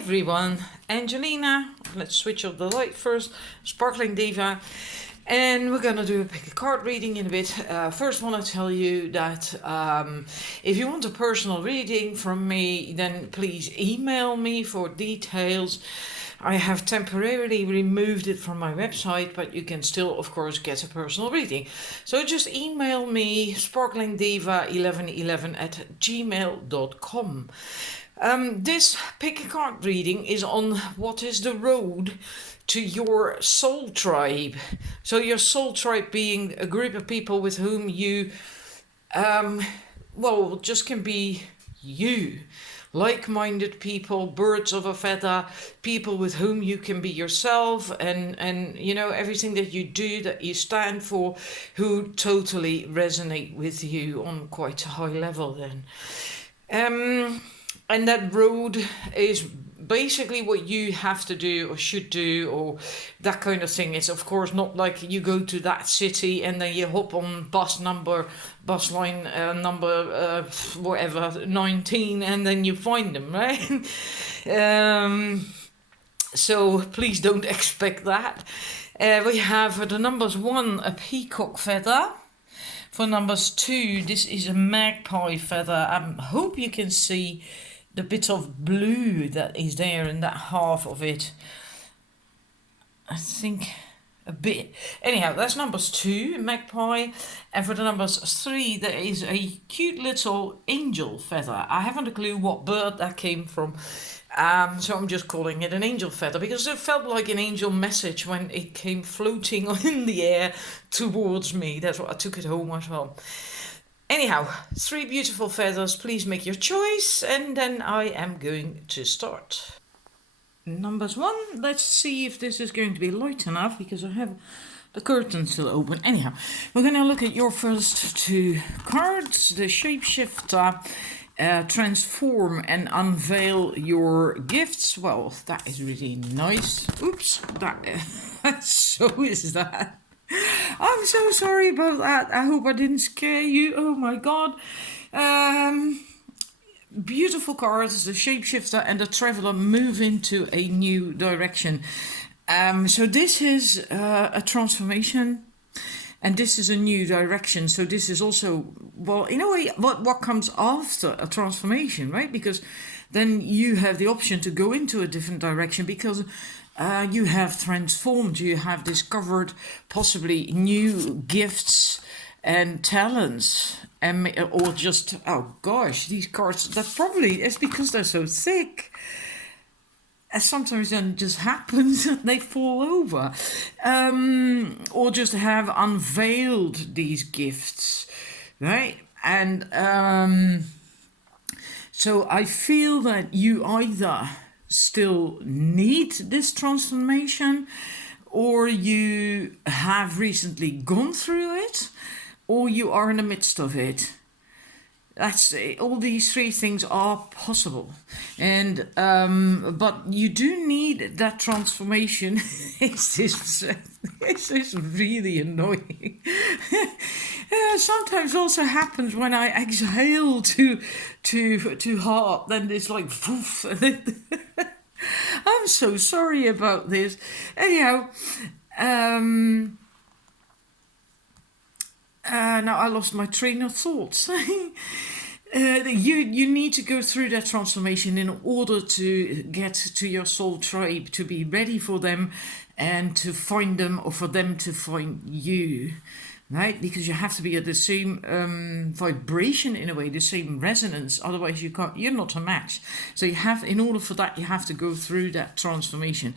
everyone, Angelina. Let's switch off the light first. Sparkling Diva. And we're gonna do a pick a card reading in a bit. First, want to tell you that if you want a personal reading from me, then please email me for details. I have temporarily removed it from my website, but you can still, of course, get a personal reading. So just email me sparklingdiva1111@gmail.com. This pick a card reading is on what is the road to your soul tribe. So your soul tribe being a group of people with whom you, just can be you. Like-minded people, birds of a feather, people with whom you can be yourself, and you know, everything that you do, that you stand for, who totally resonate with you on quite a high level then. And that road is basically what you have to do or should do, or that kind of thing. It's of course not like you go to that city and then you hop on bus line number whatever 19 and then you find them, right? So please don't expect that. We have for the numbers 1 a peacock feather. For numbers 2, this is a magpie feather. I hope you can see the bit of blue that is there in that half of it. I think a bit. Anyhow, that's numbers 2, magpie. And for the numbers 3, there is a cute little angel feather. I haven't a clue what bird that came from. So I'm just calling it an angel feather because it felt like an angel message when it came floating in the air towards me. That's what I took it home as well. Anyhow, 3 beautiful feathers. Please make your choice, and then I am going to start. Numbers 1. Let's see if this is going to be light enough because I have the curtain still open. Anyhow, we're going to look at your first 2 cards. The shapeshifter. Transform and unveil your gifts. Well, that is really nice. Oops, so is that. I'm so sorry about that. I hope I didn't scare you. Oh my god. Beautiful cards. The shapeshifter and the traveler move into a new direction. So this is a transformation. And this is a new direction. So this is also, well, in a way, what comes after a transformation, right? Because then you have the option to go into a different direction because you have transformed, you have discovered possibly new gifts and talents. Or just, oh gosh, these cards, that probably is because they're so thick. Sometimes then just happens that they fall over, or just have unveiled these gifts, right? And so I feel that you either still need this transformation, or you have recently gone through it, or you are in the midst of it. That's all these 3 things are possible, and but you do need that transformation. It's this really annoying. Sometimes also happens when I exhale too hard. Then it's like, poof. I'm so sorry about this. Anyhow, now I lost my train of thoughts. You need to go through that transformation in order to get to your soul tribe, to be ready for them and to find them, or for them to find you, right? Because you have to be at the same vibration, in a way, the same resonance. Otherwise you're not a match. So in order for that, you have to go through that transformation.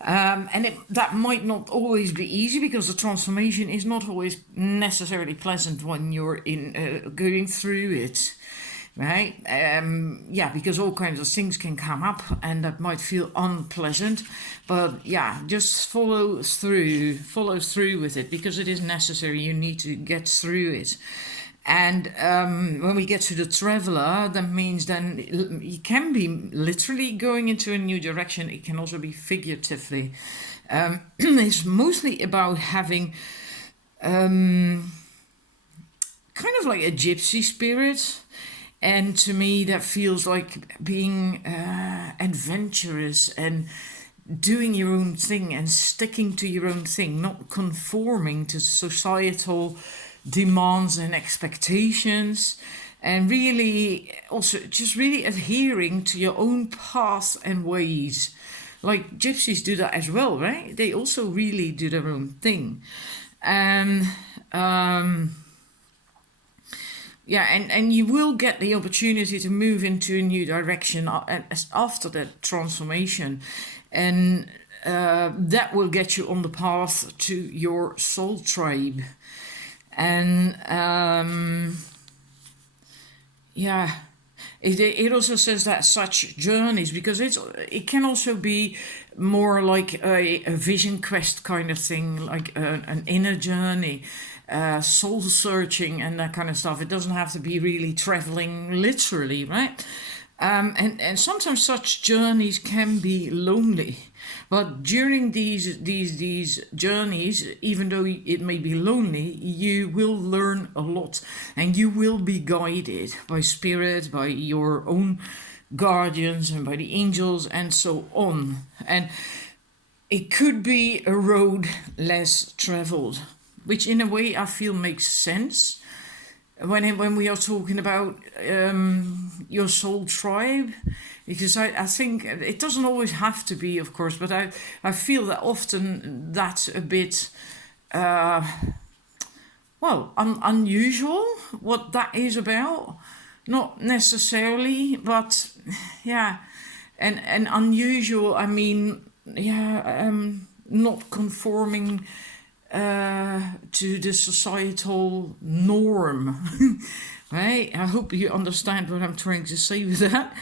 That might not always be easy because the transformation is not always necessarily pleasant when you're going through it, right? Because all kinds of things can come up and that might feel unpleasant, but yeah, just follow through with it because it is necessary. You need to get through it. And when we get to the traveler, that means then it can be literally going into a new direction. It can also be figuratively. It's mostly about having kind of like a gypsy spirit. And to me, that feels like being adventurous and doing your own thing and sticking to your own thing, not conforming to societal demands and expectations, and really also just really adhering to your own path and ways. Like gypsies do that as well, right? They also really do their own thing. And and you will get the opportunity to move into a new direction after that transformation. And that will get you on the path to your soul tribe. And it also says that such journeys, because it can also be more like a vision quest kind of thing, like an inner journey, soul searching and that kind of stuff. It doesn't have to be really traveling literally, right? And sometimes such journeys can be lonely. But during these journeys, even though it may be lonely, you will learn a lot, and you will be guided by spirit, by your own guardians, and by the angels, and so on. And it could be a road less traveled, which in a way I feel makes sense when we are talking about your soul tribe, because I think it doesn't always have to be, of course, but I feel that often that's a bit unusual what that is about. Not necessarily, but and unusual, I mean, not conforming to the societal norm, right? I hope you understand what I'm trying to say with that.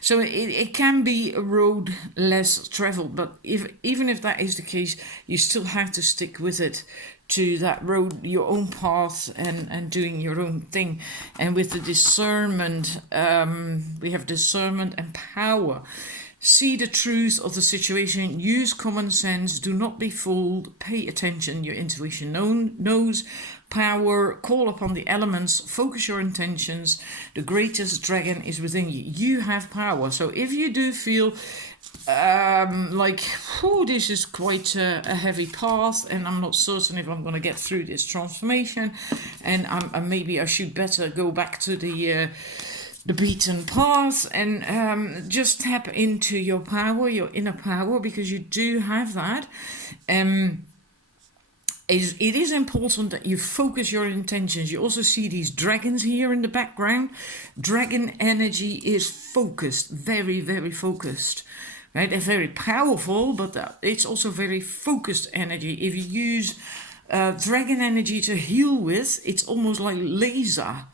So it can be a road less traveled, but even if that is the case, you still have to stick with it, to that road, your own path, and doing your own thing. And with the discernment, we have discernment and power. See the truth of the situation, use common sense, do not be fooled, pay attention, your intuition knows, power, call upon the elements, focus your intentions, the greatest dragon is within you. You have power. So if you do feel this is quite a heavy path, and I'm not certain if I'm going to get through this transformation, and maybe I should better go back to the beaten path, and just tap into your power, your inner power, because you do have that. It is important that you focus your intentions. You also see these dragons here in the background. Dragon energy is focused, very, very focused. Right? They're very powerful, but it's also very focused energy. If you use dragon energy to heal with, it's almost like laser.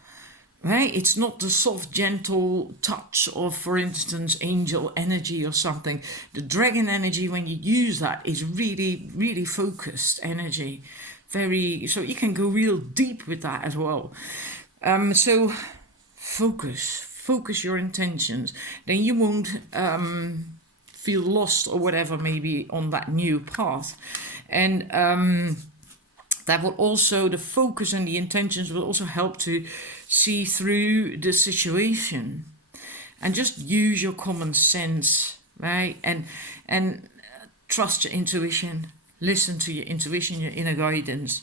Right? It's not the soft, gentle touch of, for instance, angel energy or something. The dragon energy, when you use that, is really, really focused energy. So you can go real deep with that as well. So focus your intentions. Then you won't feel lost or whatever, maybe on that new path. And that will also, the focus and the intentions will also help to see through the situation, and just use your common sense, right? And trust your intuition, listen to your intuition, your inner guidance,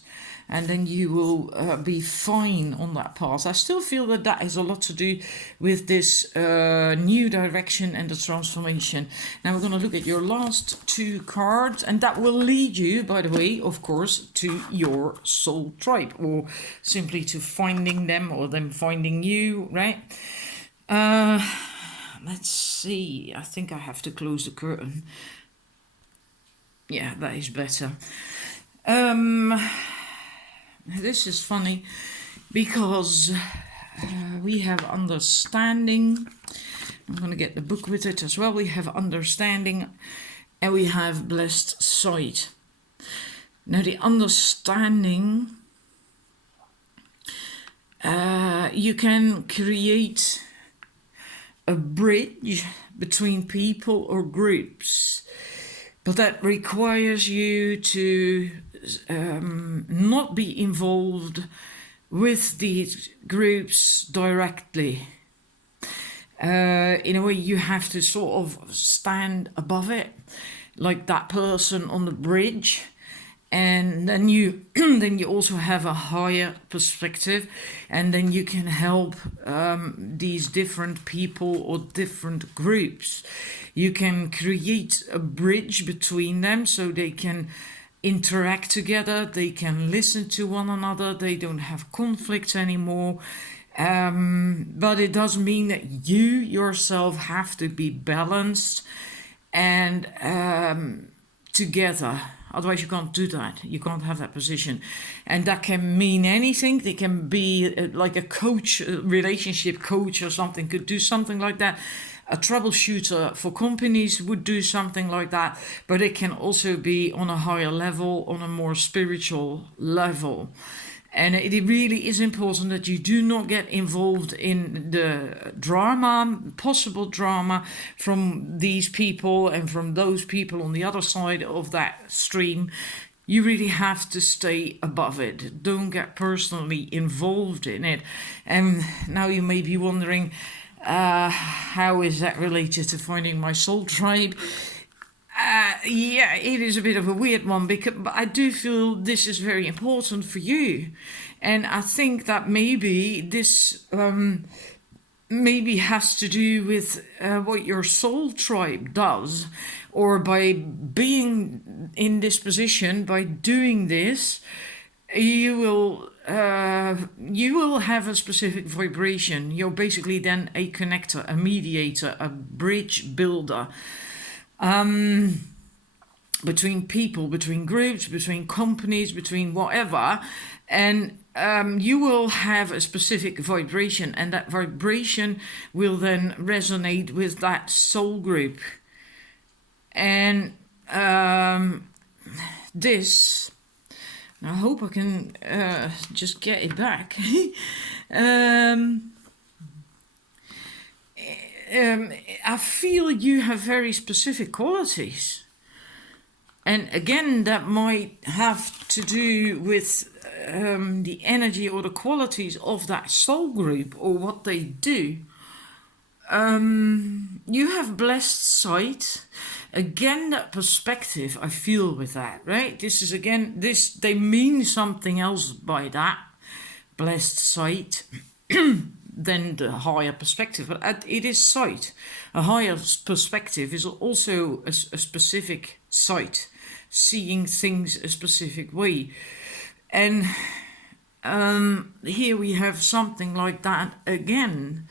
and then you will be fine on that path. I still feel that has a lot to do with this new direction and the transformation. Now we're going to look at your last two cards, and that will lead you, by the way, of course, to your soul tribe, or simply to finding them, or them finding you, right? Let's see. I think I have to close the curtain. Yeah, that is better. This is funny because we have understanding. I'm going to get the book with it as well. We have understanding and we have blessed sight. Now the understanding, you can create a bridge between people or groups, but that requires you to not be involved with these groups directly. In a way, you have to sort of stand above it, like that person on the bridge. And then you then you also have a higher perspective, and then you can help these different people or different groups. You can create a bridge between them so they can interact together, they can listen to one another, they don't have conflict anymore. But it does mean that you yourself have to be balanced and together. Otherwise, you can't do that. You can't have that position. And that can mean anything. They can be like a coach, a relationship coach or something, could do something like that. A troubleshooter for companies would do something like that. But it can also be on a higher level, on a more spiritual level. And it really is important that you do not get involved in the drama, possible drama from these people and from those people on the other side of that stream. You really have to stay above it. Don't get personally involved in it. And now you may be wondering, how is that related to finding my soul tribe? Yeah, it is a bit of a weird one, but I do feel this is very important for you. And I think that maybe this maybe has to do with what your soul tribe does, or by being in this position, by doing this, you will have a specific vibration. You're basically then a connector, a mediator, a bridge builder. Between people, between groups, between companies, between whatever, and you will have a specific vibration, and that vibration will then resonate with that soul group. And this, I hope I can just get it back. I feel you have very specific qualities. And again, that might have to do with the energy or the qualities of that soul group or what they do. You have blessed sight. Again, that perspective I feel with that, right? This is again, they mean something else by that. Blessed sight. Than the higher perspective, but it is sight. A higher perspective is also a specific sight, seeing things a specific way. And here we have something like that again.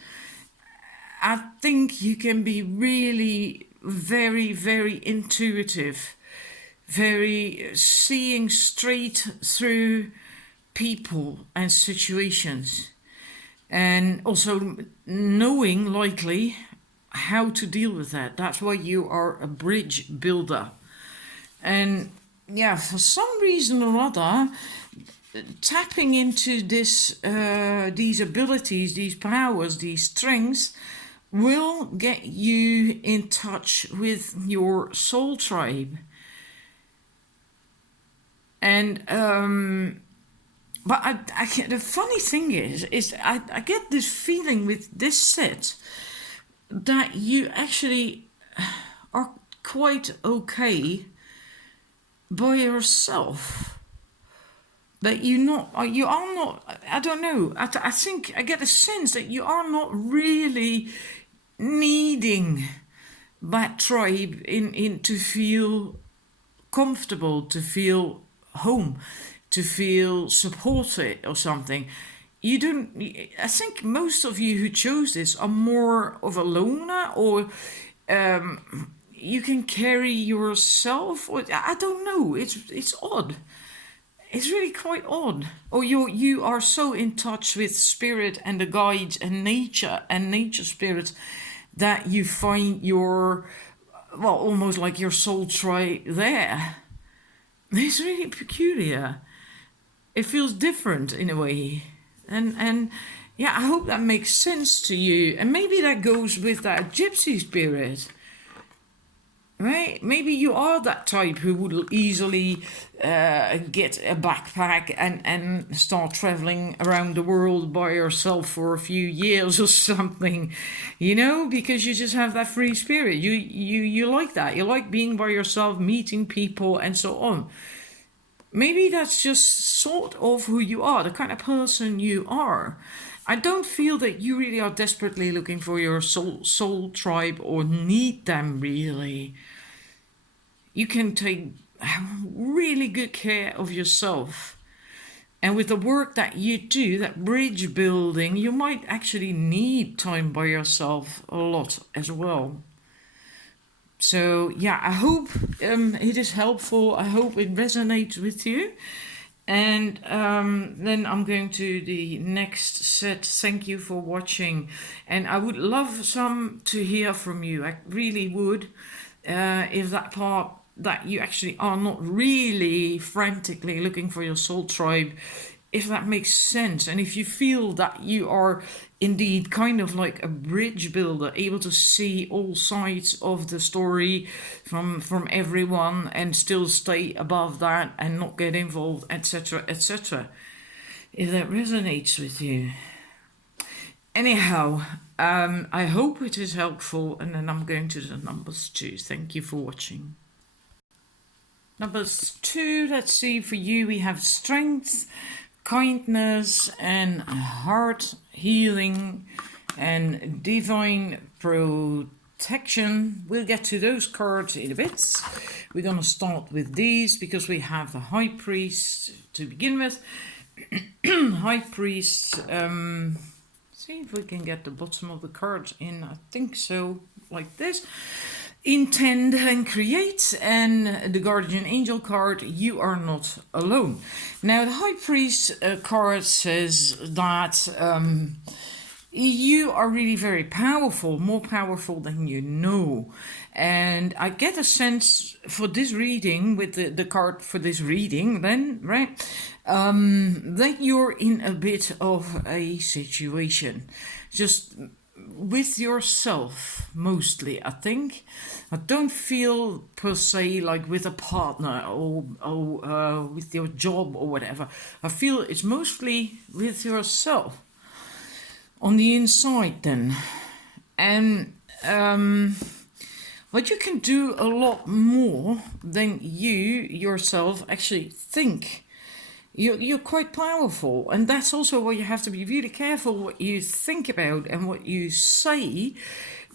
I think you can be really very, very intuitive, very seeing straight through people and situations. And also knowing, likely, how to deal with that. That's why you are a bridge builder. And yeah, for some reason or other, tapping into these abilities, these powers, these strengths, will get you in touch with your soul tribe. And but the funny thing is I get this feeling with this set that you actually are quite okay by yourself. That you are not, I don't know, I think I get a sense that you are not really needing that tribe in to feel comfortable, to feel home, to feel supported or something. You don't, I think most of you who chose this are more of a loner, or you can carry yourself, or I don't know, it's odd. It's really quite odd. Or you are so in touch with spirit and the guides and nature spirits that you find your, well, almost like your soul tribe there. It's really peculiar. It feels different in a way. And yeah, I hope that makes sense to you. And maybe that goes with that gypsy spirit. Right? Maybe you are that type who would easily get a backpack and start traveling around the world by yourself for a few years or something, you know, because you just have that free spirit. You like that. You like being by yourself, meeting people, and so on. Maybe that's just sort of who you are, the kind of person you are. I don't feel that you really are desperately looking for your soul tribe or need them really. You can take really good care of yourself. And with the work that you do, that bridge building, you might actually need time by yourself a lot as well. So, yeah, I hope it is helpful. I hope it resonates with you. And then I'm going to the next set. Thank you for watching. And I would love to hear from you. I really would. If that part that you actually are not really frantically looking for your soul tribe, if that makes sense, and if you feel that you are indeed kind of like a bridge builder, able to see all sides of the story from everyone and still stay above that and not get involved, etc., etc. If that resonates with you. Anyhow, I hope it is helpful, and then I'm going to the numbers 2. Thank you for watching. Numbers 2, let's see, for you we have strength, kindness, and heart healing, and divine protection. We'll get to those cards in a bit. We're going to start with these because we have the High Priest to begin with. High Priest, see if we can get the bottom of the card in. I think so, like this. Intend and create, and the Guardian Angel card, you are not alone. Now the High Priest card says that you are really very powerful, more powerful than you know. And I get a sense for this reading, with the card for this reading then, right, that you're in a bit of a situation. Just with yourself, mostly, I think. I don't feel per se like with a partner or with your job or whatever. I feel it's mostly with yourself on the inside then. And but you can do a lot more than you yourself actually think. You're quite powerful, and that's also why you have to be really careful what you think about and what you say,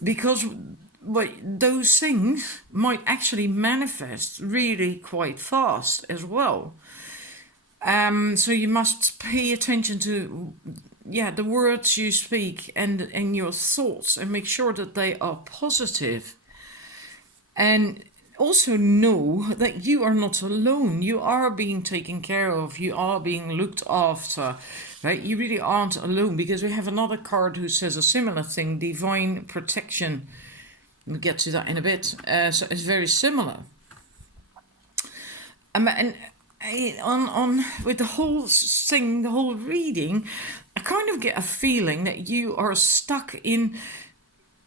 because those things might actually manifest really quite fast as well. So you must pay attention to the words you speak and your thoughts, and make sure that they are positive. And also know that you are not alone. You are being taken care of. You are being looked after, right? You really aren't alone, because we have another card who says a similar thing, divine protection. We'll get to that in a bit. So it's very similar. And on with the whole thing, the whole reading, I kind of get a feeling that you are stuck in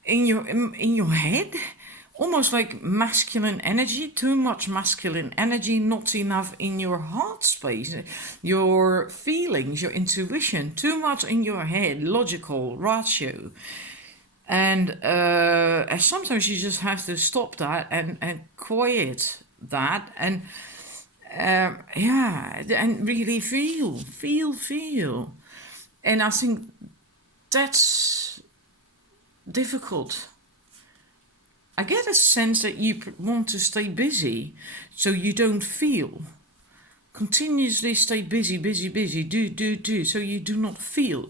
your head. Almost like masculine energy, too much masculine energy, not enough in your heart space, your feelings, your intuition, too much in your head, logical, ratio. And sometimes you just have to stop that and quiet that and and really feel. And I think that's difficult. I get a sense that you want to stay busy so you don't feel. Continuously stay busy, do, so you do not feel.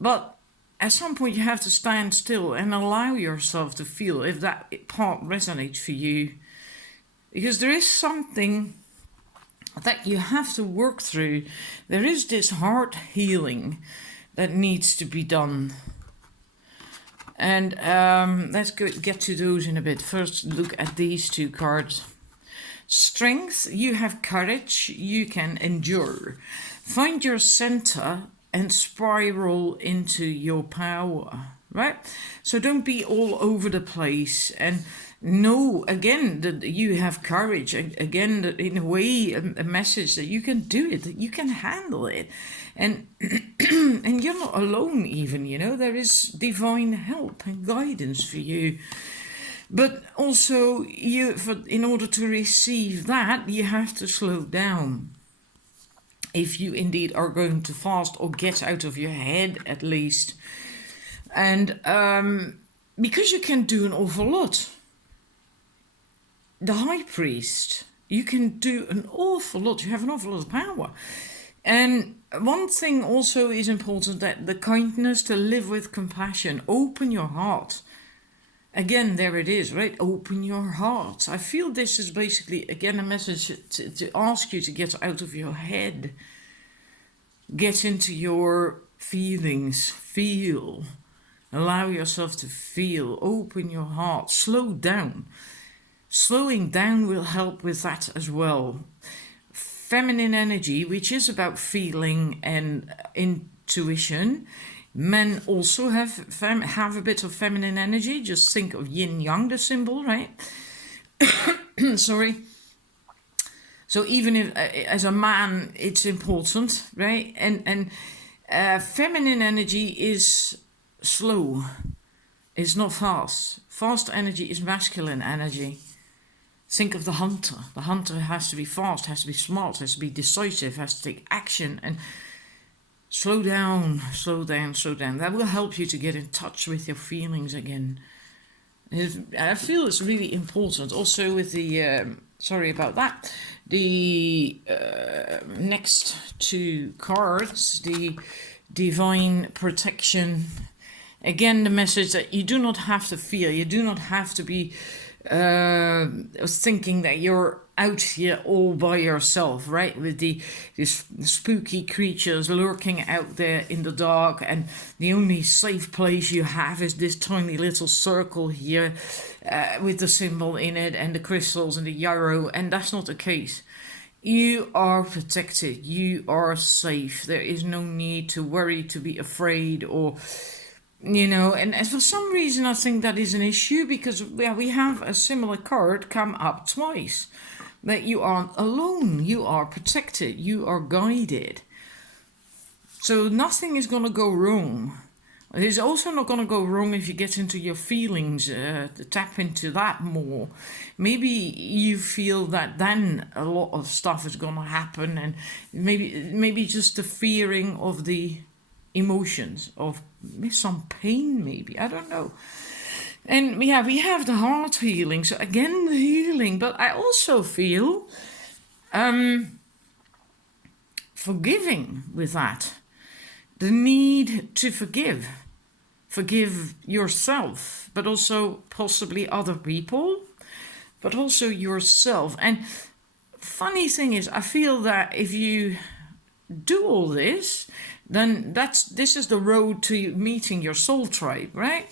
But at some point you have to stand still and allow yourself to feel, if that part resonates for you. Because there is something that you have to work through. There is this heart healing that needs to be done. And let's get to those in a bit. First, look at these two cards. Strength, you have courage, you can endure. Find your center and spiral into your power, right? So don't be all over the place, and know again that you have courage. Again, that in a way, a message that you can do it, that you can handle it, and and you're not alone. Even, you know, there is divine help and guidance for you. But also, in order to receive that, you have to slow down. If you indeed are going to fast, or get out of your head at least, and because you can do an awful lot. The high priest, you can do an awful lot. You have an awful lot of power. And one thing also is important, that the kindness, to live with compassion. Open your heart. Again, there it is, right? Open your heart. I feel this is basically, again, a message to ask you to get out of your head. Get into your feelings. Feel. Allow yourself to feel. Open your heart. Slow down. Slowing down will help with that as well. Feminine energy, which is about feeling and intuition. Men also have a bit of feminine energy. Just think of yin yang, the symbol, right? Sorry. So even if as a man, it's important, right? And feminine energy is slow. It's not fast. Fast energy is masculine energy. Think of the hunter. The hunter has to be fast, has to be smart, has to be decisive, has to take action, and slow down, slow down, slow down. That will help you to get in touch with your feelings again. I feel it's really important. Also with the, sorry about that, the next two cards, the divine protection. Again, the message that you do not have to fear, you do not have to be thinking that you're out here all by yourself, right? With these spooky creatures lurking out there in the dark, and the only safe place you have is this tiny little circle here with the symbol in it and the crystals and the yarrow, and that's not the case. You are protected, you are safe. There is no need to worry, to be afraid, or you know, and for some reason I think that is an issue, because we have a similar card come up twice. That you aren't alone, you are protected, you are guided. So nothing is going to go wrong. It is also not going to go wrong if you get into your feelings, to tap into that more. Maybe you feel that then a lot of stuff is going to happen, and maybe just the fearing of the emotions, of some pain, maybe, I don't know. And we have the heart healing, so again the healing, but I also feel forgiving with that. The need to forgive yourself, but also possibly other people, but also yourself. And funny thing is, I feel that if you do all this, then this is the road to meeting your soul tribe, right?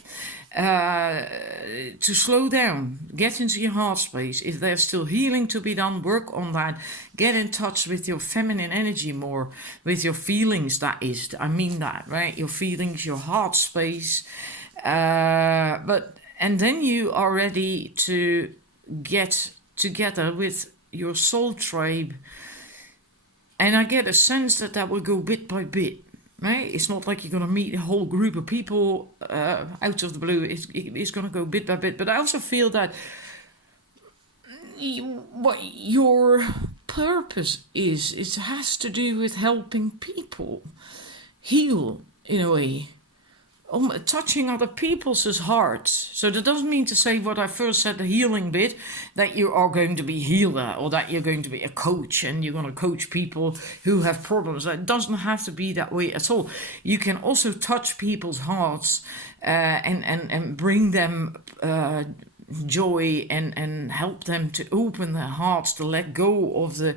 To slow down, get into your heart space. If there's still healing to be done, work on that. Get in touch with your feminine energy more, with your feelings, that is. I mean that, right? Your feelings, your heart space. And then you are ready to get together with your soul tribe. And I get a sense that will go bit by bit. Right? It's not like you're going to meet a whole group of people out of the blue. It's going to go bit by bit. But I also feel that what your purpose is, it has to do with helping people heal in a way. Touching other people's hearts. So that doesn't mean to say what I first said, the healing bit, that you are going to be a healer, or that you're going to be a coach and you're going to coach people who have problems. It doesn't have to be that way at all. You can also touch people's hearts and bring them joy and help them to open their hearts, to let go of the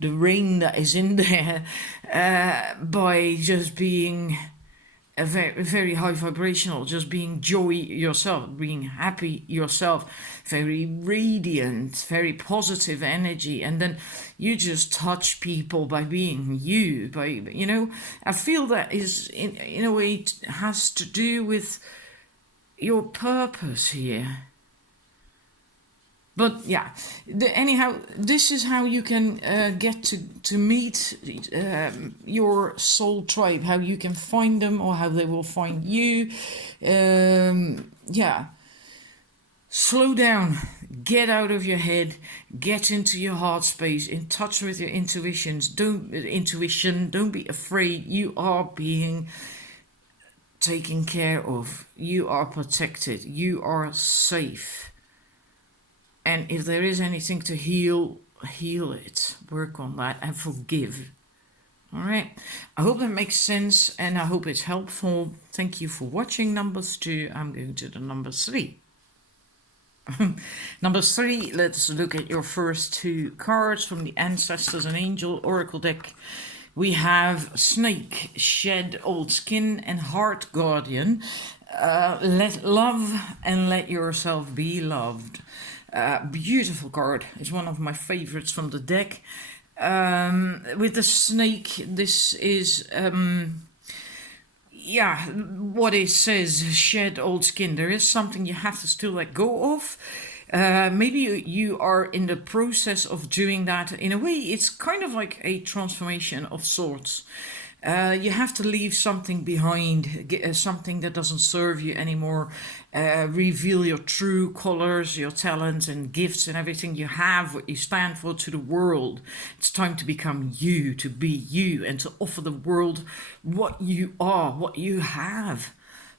rain that is in there by just being a very, very high vibrational, just being joy yourself, being happy yourself, very radiant, very positive energy. And then you just touch people by being you, I feel that is in a way it has to do with your purpose here. But yeah, anyhow, this is how you can get to meet your soul tribe, how you can find them or how they will find you. Yeah, slow down, get out of your head, get into your heart space, in touch with your intuitions. Don't be afraid. You are being taken care of. You are protected. You are safe. And if there is anything to heal it. Work on that and forgive. All right. I hope that makes sense and I hope it's helpful. Thank you for watching numbers 2. I'm going to the number 3. Number 3, let's look at your first 2 cards from the Ancestors and Angel Oracle deck. We have Snake, Shed Old Skin, and Heart Guardian. Let love and let yourself be loved. Beautiful card. It's one of my favorites from the deck. With the snake, this is what it says, shed old skin. There is something you have to still let go of. Maybe you are in the process of doing that. In a way, it's kind of like a transformation of sorts. You have to leave something behind, something that doesn't serve you anymore. Reveal your true colors, your talents and gifts and everything you have, what you stand for to the world. It's time to become you, to be you, and to offer the world what you are, what you have.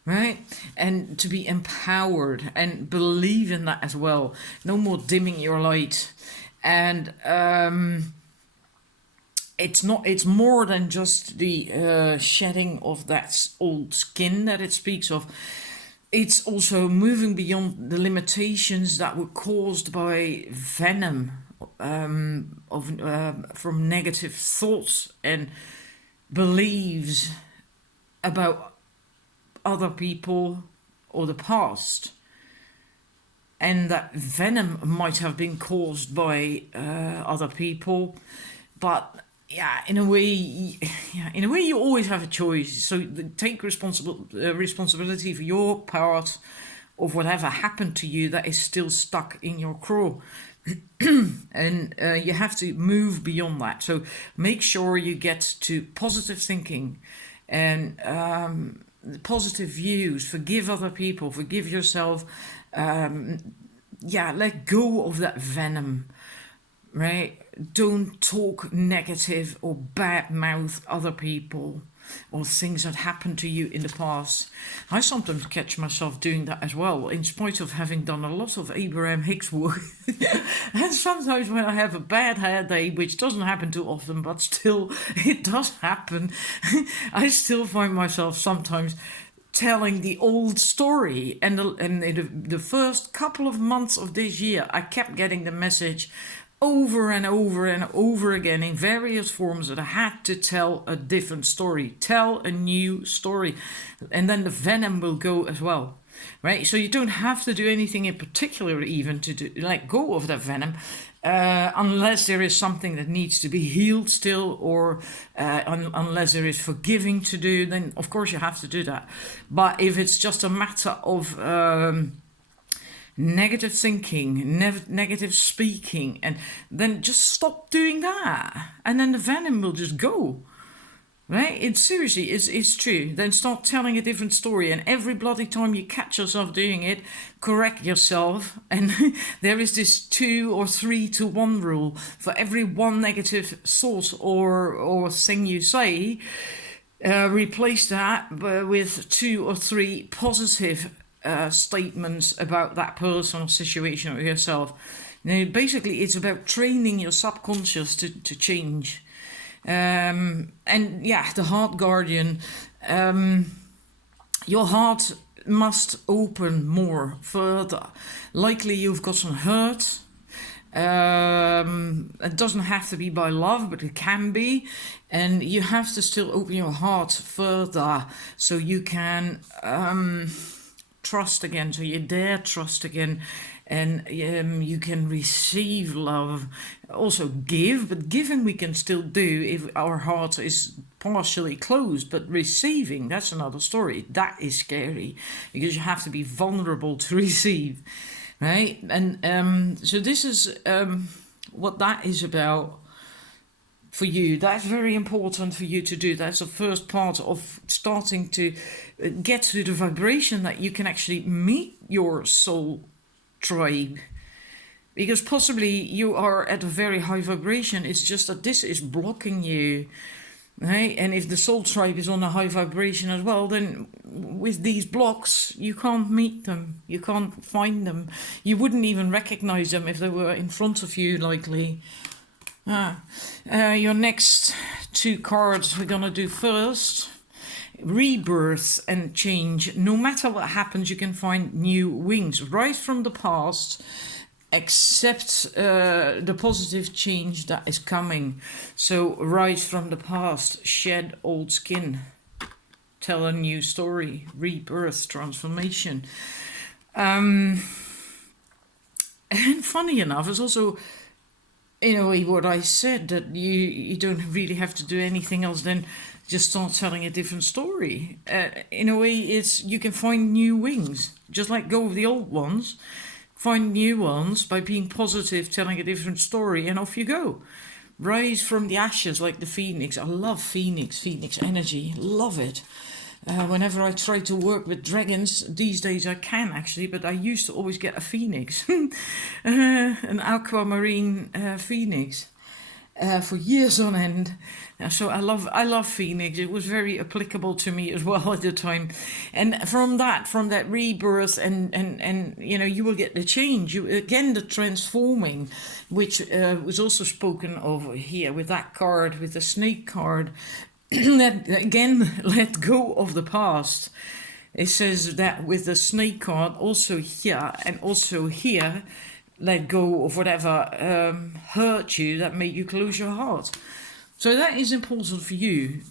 Right? And to be empowered and believe in that as well. No more dimming your light. And it's more than just the shedding of that old skin that it speaks of. It's also moving beyond the limitations that were caused by venom from negative thoughts and beliefs about other people or the past. And that venom might have been caused by other people, but in a way, you always have a choice. So take responsibility for your part of whatever happened to you that is still stuck in your craw. And you have to move beyond that. So make sure you get to positive thinking and positive views. Forgive other people. Forgive yourself. Let go of that venom. Right? Don't talk negative or bad mouth other people or things that happened to you in the past. I sometimes catch myself doing that as well, in spite of having done a lot of Abraham Hicks work. And sometimes when I have a bad hair day, which doesn't happen too often, but still it does happen, I still find myself sometimes telling the old story. And the first couple of months of this year, I kept getting the message over and over and over again in various forms that I had to tell a different story, tell a new story, and then the venom will go as well, right? So you don't have to do anything in particular even to let go of that venom, unless there is something that needs to be healed still, or unless there is forgiving to do, then of course you have to do that. But if it's just a matter of negative thinking, negative speaking, and then just stop doing that, and then the venom will just go, right? It's true. Then start telling a different story, and every bloody time you catch yourself doing it, correct yourself. And there is this 2 or 3 to 1 rule. For every one negative thought or thing you say, replace that with 2 or 3 positive statements about that person or situation or yourself. Now, basically, it's about training your subconscious to change. The heart guardian, your heart must open more, further. Likely you've got some hurt. It doesn't have to be by love, but it can be. And you have to still open your heart further so you can trust again, so you dare trust again, and you can receive love, also give, but giving we can still do if our heart is partially closed, but receiving, that's another story. That is scary because you have to be vulnerable to receive, right? And so this is what that is about for you. That's very important for you to do. That's the first part of starting to get to the vibration that you can actually meet your soul tribe, because possibly you are at a very high vibration. It's just that this is blocking you, right? And if the soul tribe is on a high vibration as well, then with these blocks you can't meet them, you can't find them, you wouldn't even recognize them if they were in front of you, likely. Your next two cards we're gonna do first. Rebirth and change. No matter what happens, you can find new wings. Rise from the past. Accept the positive change that is coming. So rise from the past. Shed old skin. Tell a new story. Rebirth, transformation. And funny enough, it's also, in a way, what I said, that you don't really have to do anything else than just start telling a different story. In a way, it's you can find new wings. Just like go with the old ones, find new ones by being positive, telling a different story, and off you go. Rise from the ashes like the phoenix. I love phoenix energy. Love it. Whenever I try to work with dragons, these days I can actually, but I used to always get a phoenix, an aquamarine phoenix, for years on end. So I love phoenix. It was very applicable to me as well at the time, and from that rebirth, and you know, you will get the change. You again the transforming, which was also spoken of here with that card, with the snake card. Let go of the past. It says that with the snake card, also here and also here, let go of whatever hurt you, that made you close your heart. So that is important for you.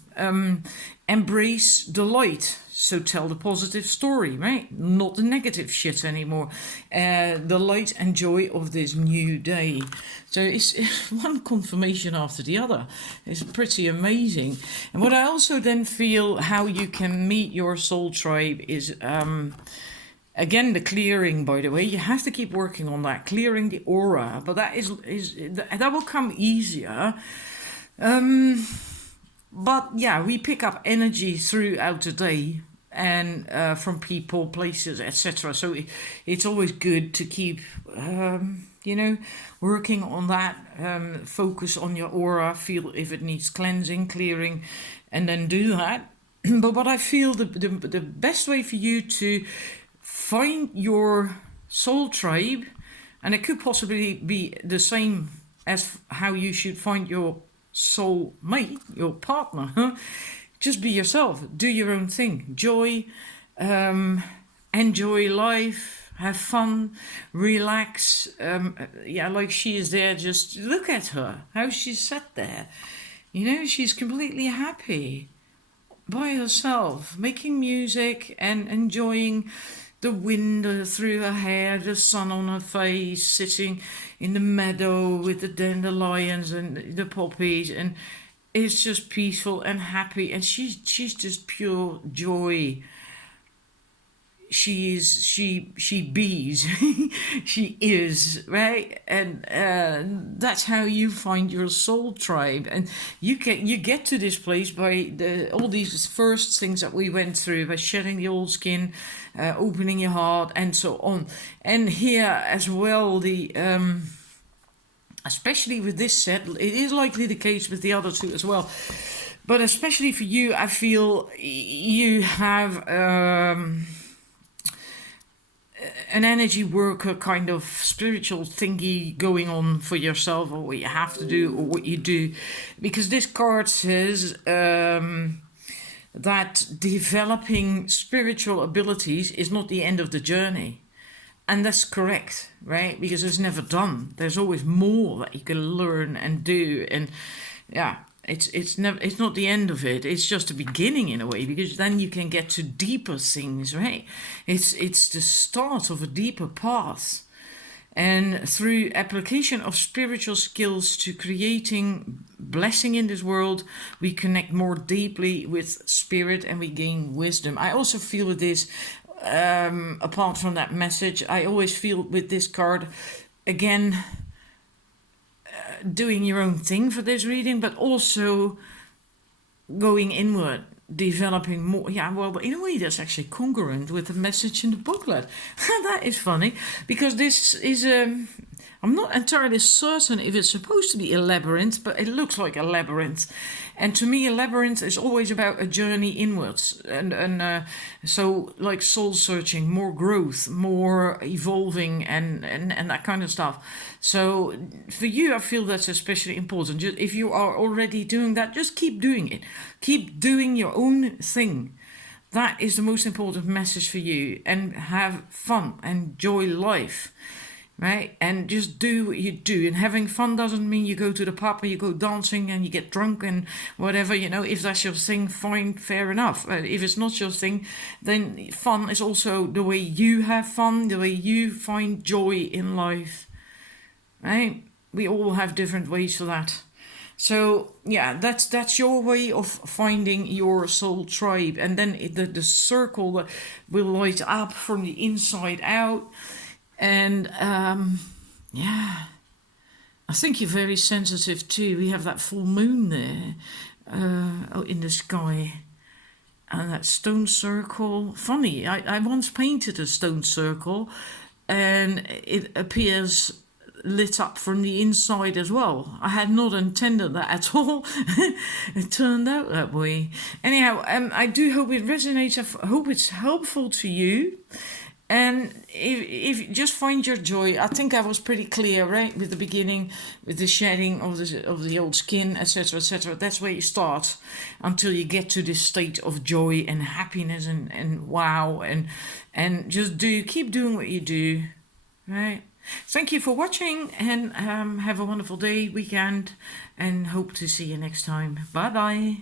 Embrace the light. So tell the positive story, right? Not the negative shit anymore. The light and joy of this new day. So it's one confirmation after the other. It's pretty amazing. And what I also then feel how you can meet your soul tribe is, again, the clearing, by the way. You have to keep working on that, clearing the aura. But that that will come easier. But yeah, we pick up energy throughout the day, and from people, places, etc. So it's always good to keep, you know, working on that. Focus on your aura, feel if it needs cleansing, clearing, and then do that. But what I feel the best way for you to find your soul tribe, and it could possibly be the same as how you should find your soul mate, your partner, just be yourself, do your own thing, joy, enjoy life, have fun, relax. Yeah, like she is there, just look at her, how she's sat there, you know, she's completely happy by herself, making music and enjoying the wind through her hair, the sun on her face, sitting in the meadow with the dandelions and the poppies, and it's just peaceful and happy, and she's just pure joy. She bees, she is, right? And that's how you find your soul tribe. And you get to this place by all these first things that we went through, by shedding the old skin, opening your heart, and so on. And here as well, the especially with this set, it is likely the case with the other two as well, but especially for you, I feel you have an energy worker kind of spiritual thingy going on for yourself, or what you have to do, or what you do, because this card says that developing spiritual abilities is not the end of the journey. And that's correct, right? Because it's never done. There's always more that you can learn and do, and yeah, it's not the end of it. It's just the beginning in a way, because then you can get to deeper things, right? It's the start of a deeper path. And through application of spiritual skills to creating blessing in this world, we connect more deeply with spirit and we gain wisdom. I also feel with this, apart from that message, I always feel with this card, again, doing your own thing for this reading, but also going inward, developing more. Yeah, well, in a way, that's actually congruent with the message in the booklet. That is funny, because this is I'm not entirely certain if it's supposed to be a labyrinth, but it looks like a labyrinth. And to me, a labyrinth is always about a journey inwards, and so like soul searching, more growth, more evolving, and that kind of stuff. So for you, I feel that's especially important. Just, if you are already doing that, just keep doing it. Keep doing your own thing. That is the most important message for you. And have fun, enjoy life. Right? And just do what you do. And having fun doesn't mean you go to the pub and you go dancing and you get drunk and whatever. You know, if that's your thing, fine, fair enough. If it's not your thing, then fun is also the way you have fun, the way you find joy in life. Right? We all have different ways for that. So yeah, that's your way of finding your soul tribe. And then the circle that will light up from the inside out. And yeah, I think you're very sensitive too. We have that full moon there in the sky, and that stone circle. Funny, I once painted a stone circle, and it appears lit up from the inside as well. I had not intended that at all. It turned out that way. Anyhow, I do hope it resonates. I hope it's helpful to you. And if you just find your joy, I think I was pretty clear, right, with the beginning, with the shedding of the old skin, etc., etc. That's where you start until you get to this state of joy and happiness and wow, and just keep doing what you do, right? Thank you for watching, and have a wonderful day, weekend, and hope to see you next time. Bye bye.